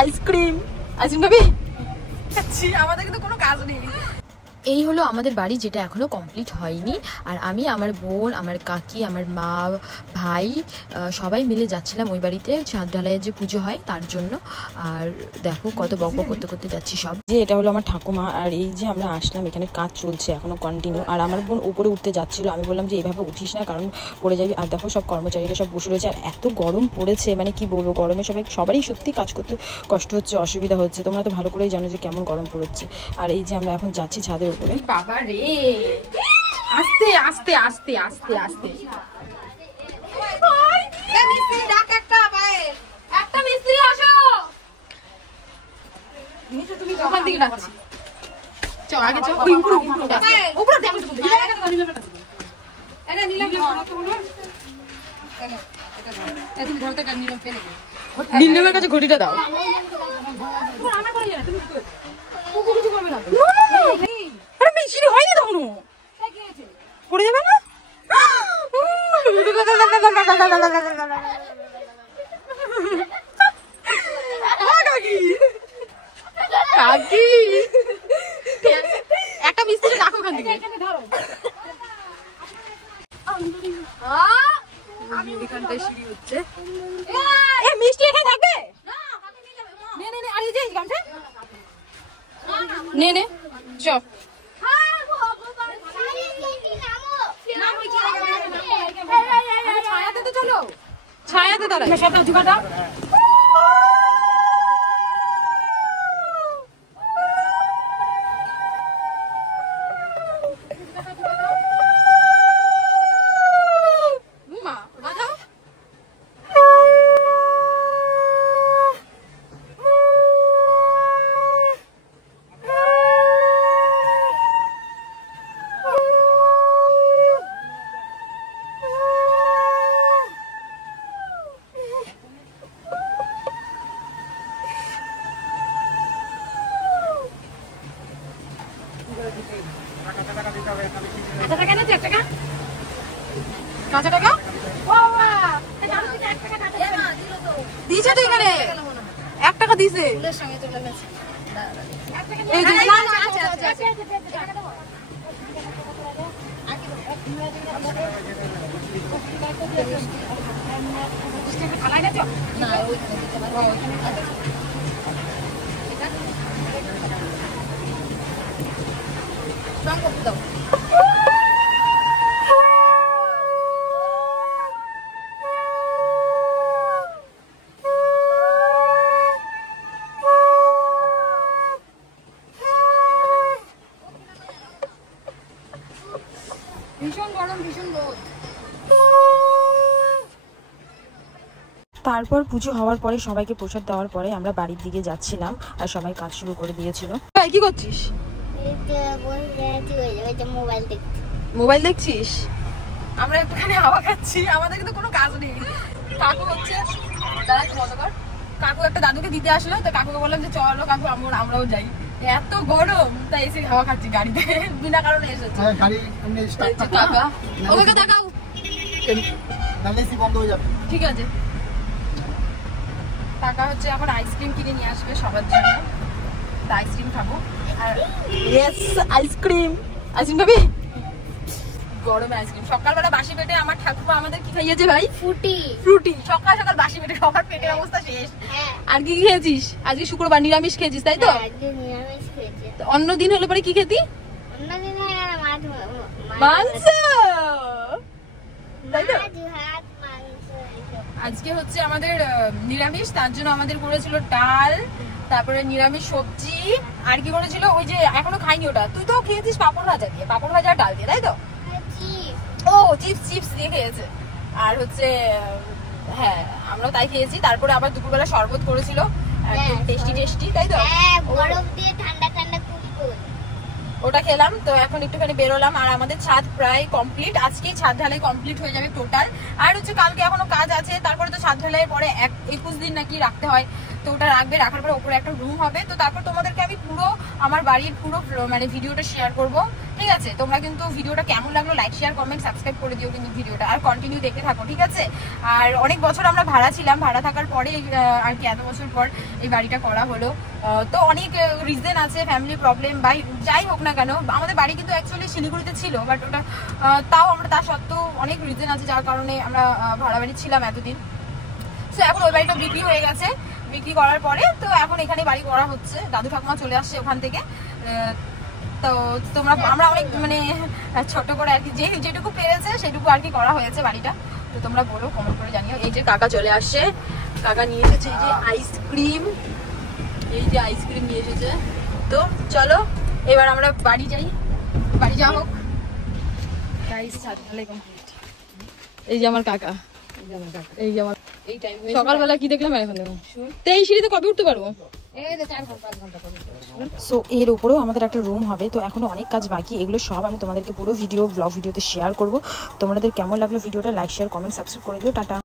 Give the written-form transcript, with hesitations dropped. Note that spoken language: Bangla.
আইসক্রিম খাবি? আমাদের কিন্তু কোনো কাজ নেই। এই হলো আমাদের বাড়ি, যেটা এখনো কমপ্লিট হয়নি। আর আমি, আমার বোন, আমার কাকি, আমার মা, ভাই সবাই মিলে যাচ্ছিলাম ওই বাড়িতে ছাদ ঢালাইয়ের যে পুজো হয় তার জন্য। আর দেখো কত বকবক করতে করতে যাচ্ছি সব। যে এটা হলো আমার ঠাকুমা, আর এই যে আমরা আসলাম, এখানে কাজ চলছে এখনো কন্টিনিউ। আর আমার বোন উপরে উঠতে যাচ্ছিল, আমি বললাম যে এইভাবে উঠিস না, কারণ পড়ে যাবি। আর দেখো সব কর্মচারীরা সব বসে রয়েছে, আর এত গরম পড়েছে, মানে কি বলবো, গরমে সবারই সত্যি কাজ করতে কষ্ট হচ্ছে, অসুবিধা হচ্ছে। তোমরা তো ভালো করেই জানো যে কেমন গরম পড়েছে। আর এই যে আমরা এখন যাচ্ছি ছাদের উপরে। বাবা রে, আস্তে আস্তে আস্তে আস্তে আস্তে। ওখান থেকে ডাকছি, চল আগে চল। নীলমের কাছে ঘটিটা দাও। মিষ্টি হয়নি তখনও, পড়ে যাবে না? কাকি একটা মিষ্টি রাখো ওখান থেকে। এখানটায় সিঁড়ি হচ্ছে, মিষ্টি এখানে থাকবে। নে নে চপ, ছায়াতে তো চলো, ছায়াতে দাঁড়াই। কাঁচা টাকা দিয়েছে তো, এখানে 1 টাকা দিয়েছে। তারপর পুজো হওয়ার পরে সবাইকে প্রসাদ দেওয়ার পরে আমরা বাড়ির দিকে যাচ্ছিলাম, আর সবাই কাজ শুরু করে দিয়েছিল। কি করছিস? মোবাইল দেখছিস? আমরা এখানে হাওয়া খাচ্ছি, আমাদের কিন্তু কোনো কাজ নেই। কাকু হচ্ছে, কাকু একটা দাদুকে দিতে আসলো, তো কাকুকে বললাম যে চলো কাকু আমরাও যাই। এত গরম, তাই এসে হাওয়া খাচ্ছি গাড়িতে, বিনা কারণে এসেছে। ওকে দেখাও, ঠিক আছে। টাকা হচ্ছে এখন আইসক্রিম কিনে নিয়ে আসবে সবার জন্য, আইসক্রিম খাবো। আর আইসক্রিম খাবি? গরমে আইসক্রিম। সকালবেলা বাসি পেটে আমার ঠাকুমা আমাদের কি খাইয়েছে ভাই? ফ্রুটি। সকাল সকাল বাসি পেটে সবার পেটের অবস্থা শেষ। আর কি খেয়েছিস? আজকে শুক্রবার নিরামিষ খেয়েছিস তাই তো? অন্য দিন হলে পরে কি খেতি? মাংস, তাই তো? আজকে হচ্ছে আমাদের নিরামিষ, তার জন্য আমাদের করেছিল ডাল, তারপরে নিরামিষ সবজি, আর কি করেছিল ওই যে এখনো খাইনি ওটা, তুই তো খেয়েছিস পাপড় ভাজা দিয়ে, পাপড় ভাজা ডাল দিয়ে, তাই তো? ও চিপস দিয়ে খেয়েছে। আর হচ্ছে হ্যাঁ আমরাও তাই খেয়েছি। তারপরে আবার দুপুরবেলা শরবত করেছিল, টেস্টি, তাই তো? ওটা খেলাম। তো এখন একটুখানি বেরোলাম, আর আমাদের ছাদ প্রায় কমপ্লিট, আজকেই ছাদ ঢালাই কমপ্লিট হয়ে যাবে টোটাল। আর হচ্ছে কালকে এখনো কাজ আছে, তারপরে তো ছাদ ঢালাইয়ের পরে 21 দিন নাকি রাখতে হয়, তো ওটা রাখার পরে ওপরে একটা রুম হবে। তো তারপর তোমাদেরকে আমি পুরো আমার বাড়ির পুরো মানে ভিডিওটা শেয়ার করব, ঠিক আছে? তোমরা কিন্তু ভিডিওটা কেমন লাগলো লাইক শেয়ার কমেন্ট সাবস্ক্রাইব করে দিও কিন্তু ভিডিওটা, আর কন্টিনিউ দেখতে থাকো, ঠিক আছে? আর অনেক বছর আমরা ভাড়া ছিলাম, ভাড়া থাকার পরে আর কি এত বছর পর এই বাড়িটা করা হলো। তো অনেক রিজন আছে, ফ্যামিলি প্রবলেম বা যাই হোক না কেন, আমাদের বাড়ি কিন্তু অ্যাকচুয়ালি শিলিগুড়িতে ছিল, বাট ওটা তাও আমরা তা সত্ত্বেও অনেক রিজন আছে যার কারণে আমরা ভাড়া বাড়ি ছিলাম এতদিন। তো এখন ওই বাড়িটা বিক্রি হয়ে গেছে, বিক্রি করার পরে তো এখন এখানে বাড়ি করা হচ্ছে, দাদু ঠাকুমা চলে আসছে ওখান থেকে। তো আমরা অনেক মানে ছোট করে আর কি যেটুকু পেরেছে সেটুকু আর কি করা হয়েছে বাড়িটা। তো তোমরা বলো, কমেন্ট করে জানিও। এই যে কাকা চলে আসছে, কাকা নিয়ে এসেছে এই যে আইসক্রিম, এই যে আইসক্রিম নিয়ে এসেছে। তো চলো এবার আমরা বাড়ি যাই, বাড়ি যাওয়া হোক। এই যে আমার কাকা, এই যে আমার সকালবেলা কি দেখলাম এখন দেখো। তো এই সিঁড়িতে কবে উঠতে পারবো? সো এর উপরেও আমাদের একটা রুম হবে, তো এখনো অনেক কাজ বাকি, এগুলো সব আমি তোমাদেরকে পুরো ব্লগ ভিডিওতে শেয়ার করবো। তোমাদের কেমন লাগলো ভিডিওটা লাইক শেয়ার কমেন্ট সাবস্ক্রাইব করে দিও। টাটা।